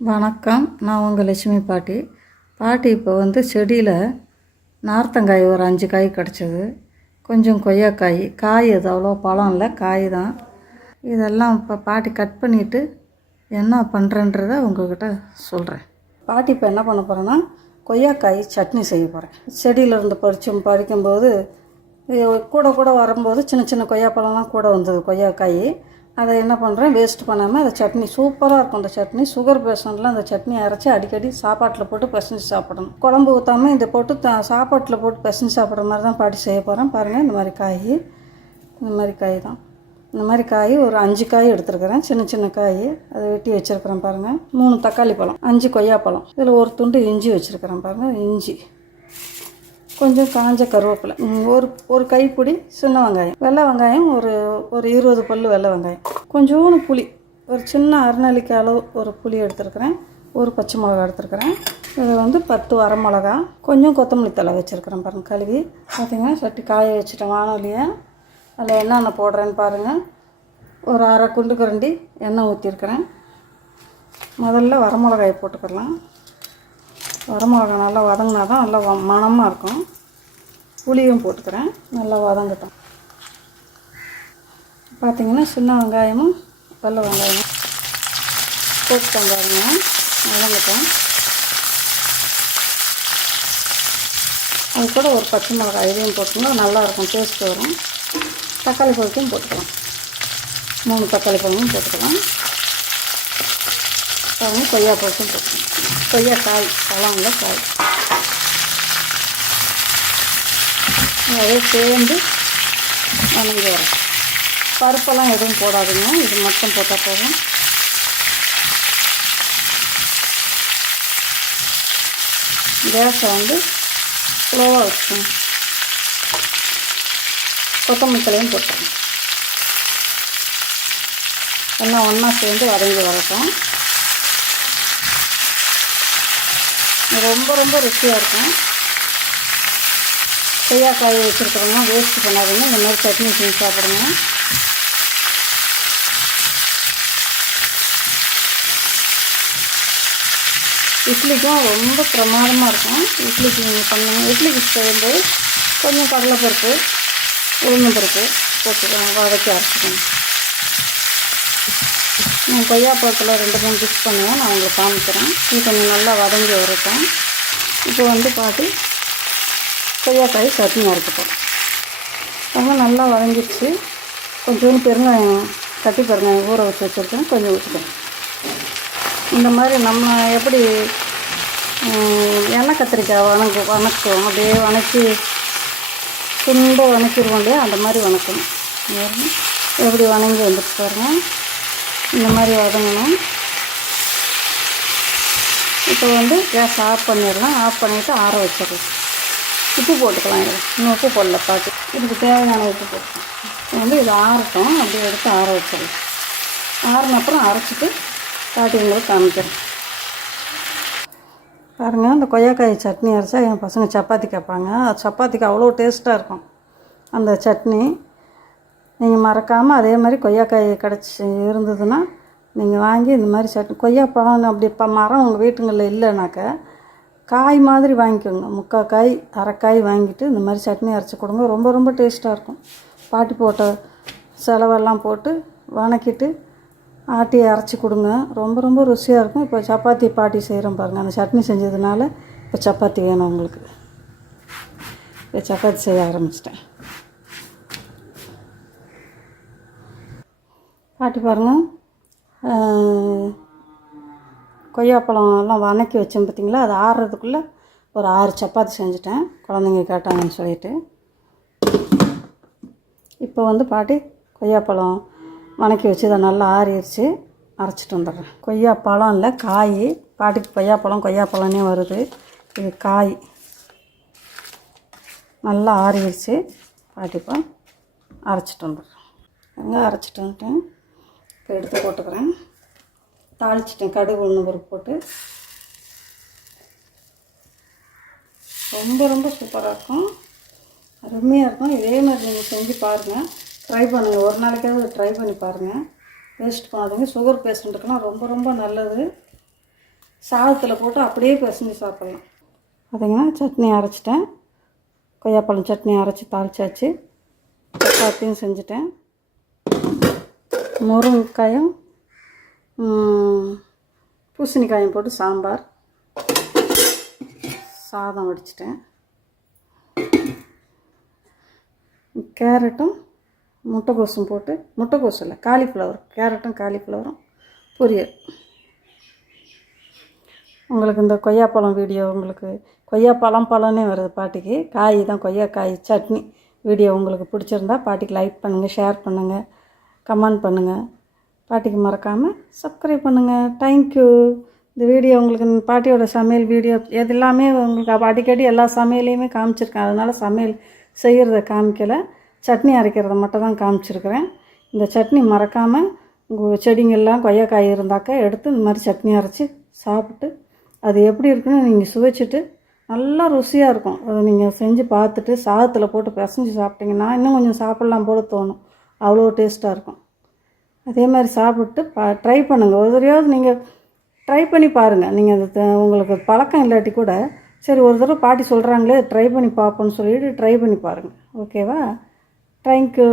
வணக்கம். நான் உங்கள் லட்சுமி பாட்டி. பாட்டி இப்போ வந்து செடியில் நார்த்தங்காய் ஒரு அஞ்சு காய் கிடச்சிது. கொஞ்சம் கொய்யாக்காய். காய் அது அவ்வளோ பழம் இல்லை காய் தான். இதெல்லாம் இப்போ பாட்டி கட் பண்ணிவிட்டு என்ன பண்ணுறன்றத உங்ககிட்ட சொல்கிறேன் பாட்டி இப்போ என்ன பண்ண போகிறேன்னா கொய்யாக்காய் சட்னி செய்ய போகிறேன் செடியிலேருந்து பறிச்சும் பறிக்கும்போது கூட கூட வரும்போது சின்ன சின்ன கொய்யாப்பழம்லாம் கூட வந்தது கொய்யாக்காய். அதை என்ன பண்ணுறேன் வேஸ்ட் பண்ணாமல் அந்த சட்னி சூப்பராக இருக்கும். அந்த சட்னி சுகர் பேஷண்ட்லாம் அந்த சட்னி அரைச்சி அடிக்கடி சாப்பாட்டில் போட்டு பிசைஞ்சு சாப்பிடணும். குழம்பு ஊற்றாமல் இதை போட்டு த சாப்பாட்டில் போட்டு பிசைஞ்சு சாப்பிட்ற மாதிரி தான் பாட்டி செய்ய போகிறேன் பாருங்கள் இந்த மாதிரி காய் இந்த மாதிரி காய் தான். இந்த மாதிரி காய் ஒரு அஞ்சு காய் எடுத்துருக்கிறேன். சின்ன சின்ன காய் அதை வெட்டி வச்சுருக்கிறேன் பாருங்கள் மூணு தக்காளி பழம் அஞ்சு கொய்யாப்பழம் இதில் ஒரு துண்டு இஞ்சி வச்சுருக்கிறேன் பாருங்கள் இஞ்சி. கொஞ்சம் காஞ்ச கருவேப்பிலை. ஒரு ஒரு கைப்பிடி சின்ன வெங்காயம். வெள்ளை வெங்காயம் ஒரு ஒரு இருபது பல் வெள்ளை வெங்காயம். கொஞ்சோண்டு புளி. ஒரு சின்ன அரைநெல்லிக்கு அளவு ஒரு புளி எடுத்துருக்குறேன். ஒரு பச்சை மிளகா எடுத்துருக்குறேன். இது வந்து பத்து வரமிளகா கொஞ்சம் கொத்தமல்லி தழை வச்சுருக்குறேன் பாருங்கள் கழுவி. பார்த்தீங்கன்னா சட்டி காய வச்சுட்டேன் வானொலியை. அதில் என்னென்ன போடுறேன்னு பாருங்கள் ஒரு அரை குண்டு கரண்டி எண்ணெய் ஊற்றிருக்கிறேன் முதல்ல வரமிளகாயை போட்டுக்கலாம். வரமிளகா நல்லா வதங்கினா தான் நல்லா வ- மணமாக இருக்கும். புளியும் போட்டுக்கிறேன். நல்லா வதங்கட்டும். பார்த்தீங்கன்னா சின்ன வெங்காயமும் வெள்ளை வெங்காயமும் போட்டுட்டோம் பாருங்க வதங்கட்டும். அது கூட ஒரு பச்சை மிளகாய் இதையும் போட்டோம்னா நல்லாயிருக்கும் டேஸ்ட் வரும். தக்காளி பழத்தையும் போட்டுக்கலாம். மூணு தக்காளி பழமும் போட்டுக்கலாம். பாருங்க கொய்யா பழத்தும் போட்டுக்கலாம் கொய்யா காய் பழம் காய். அதே சேர்ந்து வணங்கி வரும். பருப்பெல்லாம் எதுவும் போடாதுங்க. இது மட்டும் போட்டால் போதும். கேஸை வந்து ஸ்லோவாக வச்சுக்கணும். கொத்தமல்லி தலையும் போட்டுருங்க எல்லாம் ஒன்றா சேர்ந்து வதங்கி வரட்டும். ரொம்ப ரொம்ப ருசியாக இருக்கும். கொய்யாக்காய் வச்சுருக்கிறவங்க வேஸ்ட் பண்ணாதீங்க. இந்த மாதிரி சட்னி செஞ்சு சாப்பிடுங்க. இட்லிக்கும் ரொம்ப பிரமாதமாக இருக்கும். இட்லிக்கு நீங்கள் பண்ணுங்க. இட்லிக்கு செய்யும்போது கொஞ்சம் கடலைப்பருப்பு உளுந்தம்பருப்பு போட்டு வதக்கி அரைச்சிக்கணும் நான் கொய்யாப்பழத்தில் ரெண்டு மூணு டிஷ் பண்ணுவோம். நான் உங்களுக்கு காமிக்கிறேன். இது கொஞ்சம் நல்லா வதங்கி வரட்டும். இப்போ வந்து பார்த்து கொய்யாக்காய் சட்னி அரைக்கப்போம் ரொம்ப நல்லா வதங்கிடுச்சு கொஞ்சோண்டு பெருங்காயம் கட்டி பெருங்காயம் ஊற வச்சு வச்சுருக்கேன். கொஞ்சம் ஊற்றிக்கிறேன் இந்த மாதிரி நம்ம எப்படி எண்ணெய் கத்திரிக்காய் வணங்கு வணக்குவோம். அப்படியே வணக்கி துண்ட வணக்கிடுவோம் இல்லையா? அந்த மாதிரி வணக்கணும். எப்படி வணங்கி வந்துட்டு பாருங்க. இந்த மாதிரி வதங்கணும். இப்போ வந்து கேஸ் ஆஃப் பண்ணிடலாம். ஆஃப் பண்ணிவிட்டு ஆற வச்சிடலாம். உப்பு போட்டுக்கலாம் இதில். இன்னும் உப்பு போடல பாட்டு இதுக்கு தேவையான உப்பு போட்டுக்கலாம். இப்போ வந்து இது ஆறட்டும். அப்படியே எடுத்து ஆற வச்சிடலாம். ஆறின அப்புறம் அரைச்சிட்டு காட்டி உங்களுக்கு காமிக்கிறேன். பாருங்கள் இந்த கொய்யாக்காய் சட்னி அரைச்சா என் பசங்க சப்பாத்தி கேட்பாங்க. அது சப்பாத்திக்கு அவ்வளோ டேஸ்ட்டாக இருக்கும். அந்த சட்னி. நீங்கள் மறக்காமல் அதே மாதிரி கொய்யாக்காய் கிடச்சி இருந்ததுன்னா நீங்கள் வாங்கி இந்த மாதிரி சட்னி கொய்யாப்பழம் அப்படி இப்போ மரம் உங்கள் வீட்டுங்களில் இல்லைனாக்க காய் மாதிரி வாங்கிக்கோங்க. முக்கால் காய் அரைக்காய் வாங்கிட்டு இந்த மாதிரி சட்னி அரைச்சி கொடுங்க. ரொம்ப ரொம்ப டேஸ்ட்டாக இருக்கும். பாட்டி போட்ட செலவெல்லாம் போட்டு வணக்கிட்டு ஆட்டி அரைச்சி கொடுங்க. ரொம்ப ரொம்ப ருசியாக இருக்கும். இப்போ சப்பாத்தி பாட்டி செய்கிறோம் பாருங்கள் அந்த சட்னி செஞ்சதுனால இப்போ சப்பாத்தி வேணும் உங்களுக்கு. இப்போ சப்பாத்தி செய்ய ஆரம்பிச்சிட்டேன். பாட்டி பாருங்கள் கொய்யாப்பழம் எல்லாம் வணக்கி வச்சேன் பார்த்தீங்களா அது ஆறுறதுக்குள்ளே ஒரு ஆறு சப்பாத்தி செஞ்சுட்டேன். குழந்தைங்க கேட்டாங்கன்னு சொல்லிட்டு. இப்போ வந்து பாட்டி கொய்யாப்பழம் வணக்கி வச்சு இதை நல்லா ஆறிடுச்சு. அரைச்சிட்டு வந்துடுறேன். கொய்யாப்பழம் இல்லை காய். பாட்டிக்கு கொய்யாப்பழம் கொய்யாப்பழம்னே வருது. இது காய். நல்லா ஆறிடுச்சு. பாட்டிப்பா அரைச்சிட்டு வந்துடுறேன். அங்கே அரைச்சிட்டு வந்துட்டேன்? எடுத்து போட்டுக்கிறேன். தாளிச்சிட்டேன். கடுகு ஒன்று பருப்பு போட்டு. ரொம்ப ரொம்ப சூப்பராக இருக்கும். அருமையாக இருக்கும். இதே மாதிரி நீங்கள் செஞ்சு பாருங்கள் ட்ரை பண்ணுங்கள் ஒரு நாளைக்காவது ட்ரை பண்ணி பாருங்கள் வேஸ்ட் பண்ணாதீங்க. சுகர் பேஷண்ட்டுக்கெல்லாம் ரொம்ப ரொம்ப நல்லது. சாதத்தில் போட்டு அப்படியே பிசைஞ்சு சாப்பிட்லாம். பார்த்தீங்கன்னா சட்னி அரைச்சிட்டேன். கொய்யாப்பழம் சட்னி அரைச்சி தாளிச்சாச்சு. சப்பாத்தியும் செஞ்சுட்டேன். முருங்கைக்காயும் பூசணிக்காயும் போட்டு சாம்பார். சாதம் வடிச்சிட்டேன். கேரட்டும் முட்டைக்கோசும் போட்டு முட்டைக்கோசு இல்லை காலிஃப்ளவர் கேரட்டும் காலிஃப்ளவரும் பொரியல். உங்களுக்கு இந்த கொய்யாப்பழம் வீடியோ உங்களுக்கு கொய்யாப்பழம் பழம்னே வருது பாட்டிக்கு. காய் தான் கொய்யாக்காய் சட்னி. வீடியோ உங்களுக்கு பிடிச்சிருந்தா பாட்டிக்கு லைக் பண்ணுங்கள் ஷேர் பண்ணுங்கள் கமெண்ட் பண்ணுங்கள் பாட்டிக்கு மறக்காமல் சப்ஸ்கிரைப் பண்ணுங்கள் தேங்க்யூ இந்த வீடியோ உங்களுக்கு இந்த பாட்டியோட சமையல் வீடியோ எது எல்லாமே உங்களுக்கு அடிக்கடி எல்லா சமையலையுமே காமிச்சிருக்கேன். அதனால் சமையல் செய்கிறத காமிக்கலை. சட்னி அரைக்கிறத மட்டும் தான் காமிச்சிருக்கிறேன். இந்த சட்னி மறக்காமல் உங்கள் செடிங்கள்லாம் கொய்யாக்காய் இருந்தாக்கா எடுத்து இந்த மாதிரி சட்னி அரைச்சி சாப்பிட்டு அது எப்படி இருக்குன்னு நீங்கள் சுவைச்சிட்டு நல்லா ருசியாக இருக்கும். அதை நீங்கள் செஞ்சு பார்த்துட்டு சாதத்தில் போட்டு பிசைஞ்சு சாப்பிட்டீங்கன்னா இன்னும் கொஞ்சம் சாப்பிட்லாம் போல தோணும். அவ்வளோ டேஸ்ட்டாக இருக்கும். அதே மாதிரி சாப்பிட்டு பா ட்ரை பண்ணுங்கள் ஒரு தடவையாவது நீங்கள் ட்ரை பண்ணி பாருங்கள் நீங்கள் அது த- உங்களுக்கு பழக்கம் இல்லாட்டி கூட சரி ஒரு தடவை பாட்டி சொல்கிறாங்களே ட்ரை பண்ணி பார்ப்போன்னு சொல்லிட்டு ட்ரை பண்ணி பாருங்கள் ஓகேவா தேங்க்யூ